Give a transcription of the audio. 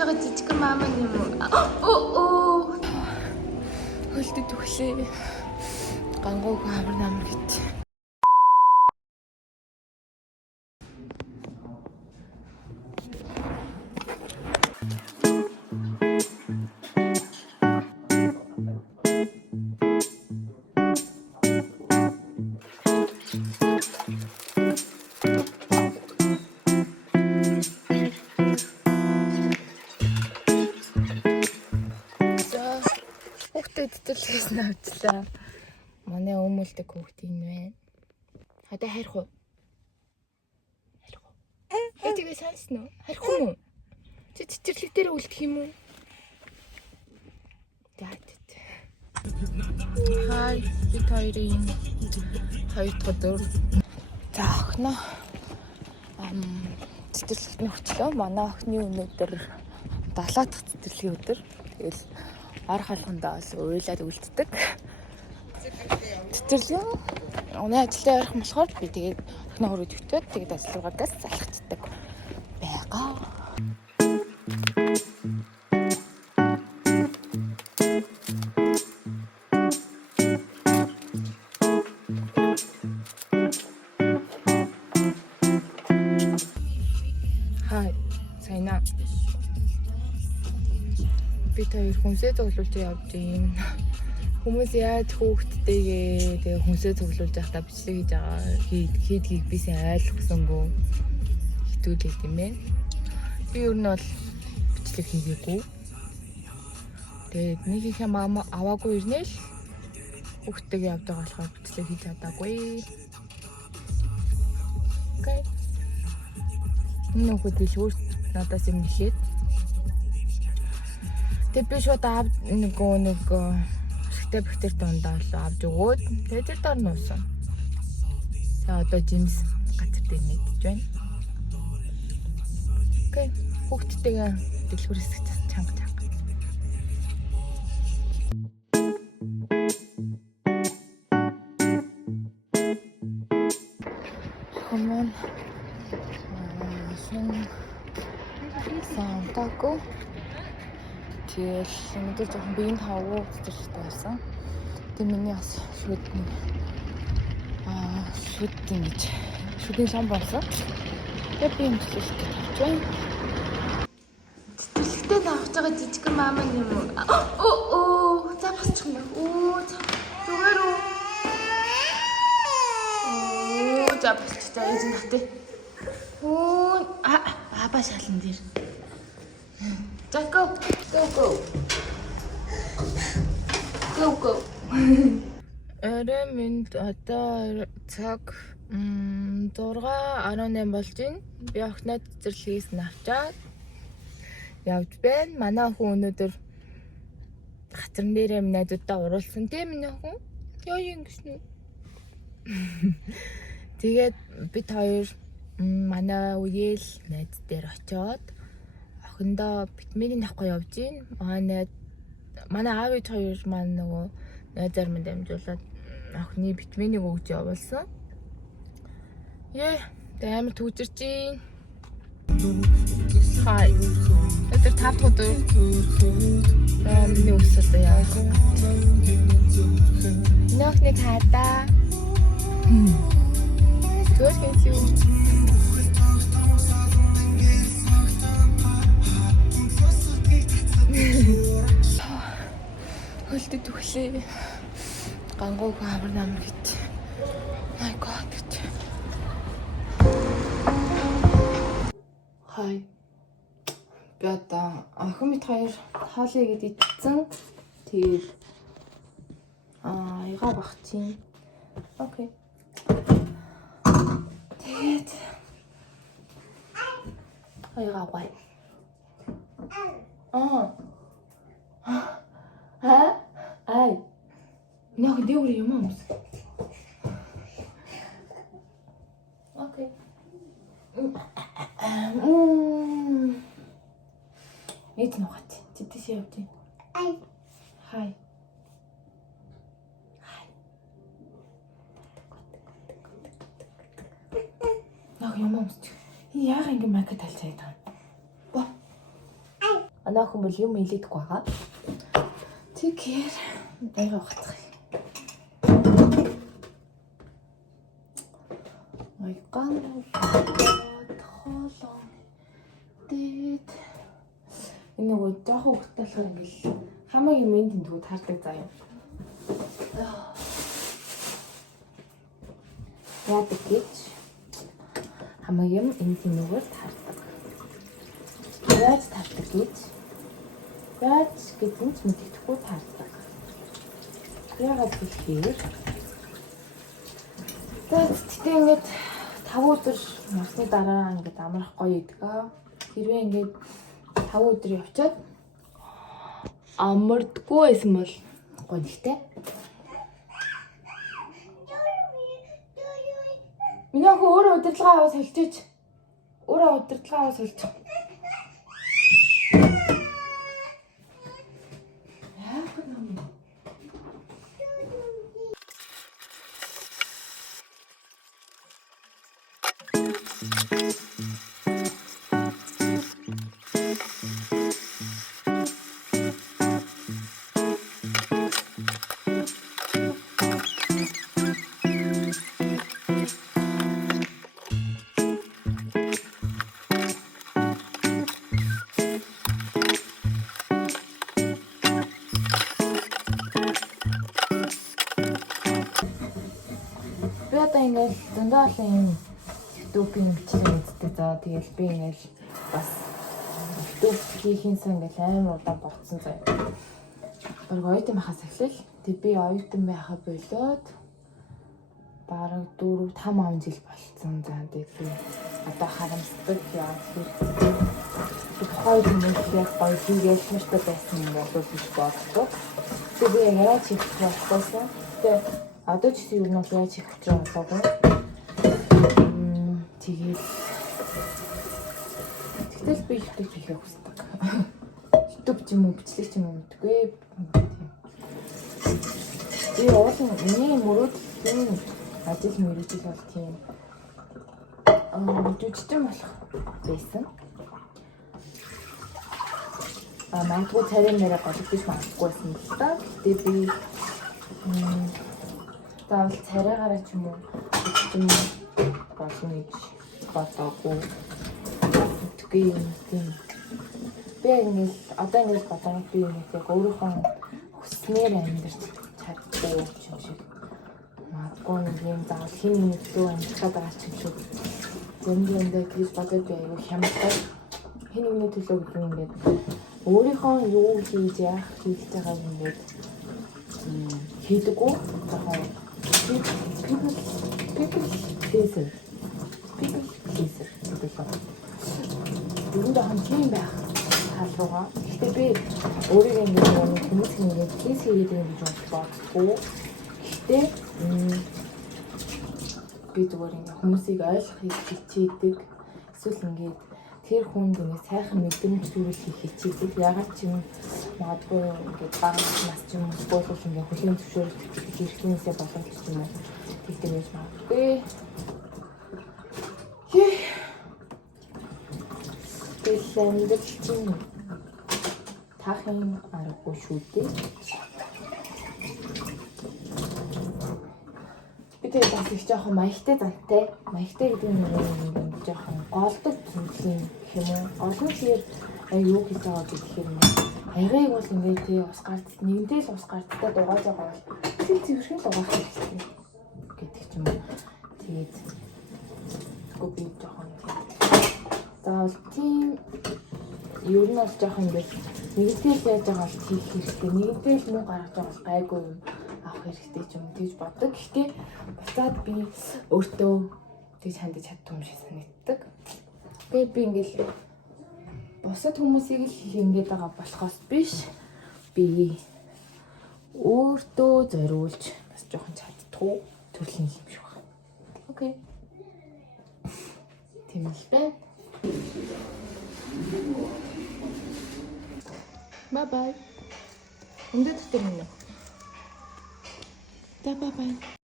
байгаа жижиг маама юм уу? Хөлдөд өглөө. Гангууг амар намар гэж. Тэтгэрлээс навчлаа. Манай өмөлдөг хүүхд энэ байна. Одоо харих уу? Харих уу? Тэгээ сансан уу? Харих уу? Чи тэтгэрлэг дээр үлдэх юм уу? Хай, бид хоёрын хоёр дахь өдөр. За охиноо тэтгэрлэгт нөхчлөө. Манай охины өнөөдөр 7 дахь тэтгэрлэгийн өдөр. Тэгэл ар халхандаа бас уйлаад үлддэг. Тэтгэрлэг өнөө ажилдаа ярих болохоор би тэгээд охиноо хөрөд өгтөөд тэгээд ажил руугаас залхацдаг байгаа. Хай, сайна. Би тэр хүнсээ цуглуулж явж юм. Хүмүүс яаж хүүхдтэйгээ тэгээ хүнсээ цуглуулж байхдаа бичлэг хийж байгаа хийдгийг би сайн ойлгосонгүй хитүүлээд юм бэ. Би ер нь бол бичлэг хийгээгүй. Тэгээд нэг их юм аваагүй ирнэ л хүүхдтэйгээ явж байгаа болохоор бичлэг хийж чадаагүй. Окей. Энэ хүүхэд л надаас юм хэлээд. Тэг би шууд нэг бэхтэр дундаа л авч өгөөд тэгээд тэр дор нуусан. За одоо жимс газар дээр нэгдэж байна. Окей. Хүүхдтэйгээ дэлгүүр хэсэгт чанга. Хэмээн сантако тэгэл өнөөдөр жоохон биеийн тавуу цэцэрлэгтэй байсан. Тэг миний бас шүдний шам болсон. Тэг би юм цэцэрлэгтэй тавьж байна. Цэцэрлэгтээ авч байгаа жижиг маама юм уу? За басчих юм байна. Зүгээр үү? За басчих. За эзэн татъя. Аба шалан дээр. За go. Орой минь одоо цаг 6:18 болж байна. Би охиноо цэцэрлэгээс навчаад явж байна. Манай охин өнөөдөр гацран дээрээ найзуудаа уруулсан тийм минь охин. Яа юм гэсэн үү? Тэгээд бид хоёр манай үеэл найз дээр очиод охиндоо витамин авахгүй явж байна. Манай аав ээж хоёр маань нөгөө найзаар минь дамжуулаад охины витаминыг өгж явуулсан. Амар түүжирч байна. Хай. Тэр 5 дахь өдөр. Миний ус одоо яа. Нөхний хадаа. Төрхийс юу? Хөлдөд өглөө. Гангууг амар намар гэж. My god гэж. Хай. Би одоо охин мэд хоёр хоолыг идсэн. Тэгээд яга багчийн. Окей. Тэгээд яга бай. Ай. Нөх дэвэр юм уу? Окей. Эт нөхөт. Тэтэс явж байна. Хай. Нөх юм уу? Яага ингэ макет талцаад байгаа. Бо. манай охин бол юм илээдэх байгаа. Тэгэхээр яг хацх. Айган хоолон дэд энэ нөгөө жоохон хөлт болохоор ингээл хамаагийн мен тэмдгүүд хардаг заяа. Яадаг гэж хамаагийн энэ тэмдгүүд хардаг. Яаж тардаг гэж яаж гэдгийг мэддэхгүй тардаг. Яагаад гэхээр тэгтээ ингээд 5 өдөр насны дараа ингээд амрах гоё идэг. Хэрвээ ингээд 5 өдөр явчаад амардгүй байсан бол гоё нэгтэй. Миний охин өөрөө удирдлагаа аваад солилцооч. Өөрөө удирдлагаа аваад солилцоо. Би одоо ингээд дандаа л юм YouTube-ийн бичлэг үздэг. За тэгэл би ингээд бас YouTube хийхинсээ ингээд амар удаан болцсон заяа. Бараг оюутан байхаас эхлэв. Тэг би оюутан байхаа болоод бараг 4-5 жил болцсон. За тэг би одоо харамсдаг яа тэгэхээр тухайн хүмүүс яг гоё хийгээл мөртөө байсан юм болов гэж боддог. Тэг би яаж хийх болохоос тэг одоо ч юу нэг яаж хийх гэж болоогүй. Тэгтэл би YouTube хийхээ хүсдэг. YouTube ч юм уу бичлэг ч юм уу мэдгүй. Би уулын миний мөрөөдлийн ажил мөрөөдөл бол тийм жүжигчин болох байсан. Магадгүй царай нэрээ голдож магадгүйсэн л та. Гэтэ би заавал царайгаараа ч юм уу жүжигчин болно гэж бодоогүй. Үгүй юм тийм. Би ингээд одоо ингээд бодоод би яг өөрийнхөө хүснээр амьдарч чаддгүй юм шиг. Магадгүй нэг юм заавал хин нэгдөө амьдрахад байгаа ч юм шиг. Зөндөө гэж бодоод би аюу хямдтай. Хин нэгний төлөө гэдэг ингээд өөрийнхөө юу хийж яах хийж байгаа юм ингээд хийдэггүй. People pleaser. Бүгд хамт тийм байх тал руугаа. Гэхдээ би өөрийгөө ингээд хүмүүс ингээд please хийгээд юм гэж боддоггүй. Гэхдээ би зүгээр ингээд хүмүүсийг ойлгохыг хичээдэг. Эсвэл ингээд тэр хүнд ингээд сайхан мэдрэмж төрүүлэхийг хичээдэг. Ягаад ч юм магадгүй ингээд бага нас ч юм уу боолгол ингээд хөлийн зөвшөөрөлт хэрэглэнээсээ болоод ч юм уу тэгдэг байж магадгүй. Тэсэндэл чинь тахын аргагүй шүү дээ. Би тэгээд бас их жоохон маягтай зантай. Маягтай гэдэг нь нэг жоохон голдог зүйлийн юм уу? Олон зэрэг юу хийж байгаа гэхээр аягийг бол ингээд тий ус гарт нэгдэл ус гарттай дугааж байгаа бол цэвэрхэн л угаах хэрэгтэй гэдэг ч юм уу. Тэгээд би жоохон заавал тийм ер нь бол жоохон ингээд нэгдэл яаж байгаа бол хийх хэрэгтэй. Нэгдэл муу гаргаж байгаа бол гайгүй юм авах хэрэгтэй ч юм гэж боддог. Гэхдээ буцаад би өөртөө тэгж хандаж чаддаг юм шиг санагддаг. Тэгээд би ингээд бусад хүмүүсийг л ингэж байгаа болохоос биш. Би өөртөө зориулж бас жоохон чаддгүй төрлийн юм шиг байна. Окей. Тийм л байна. Bye bye. Өндөр дээр минь. За bye bye.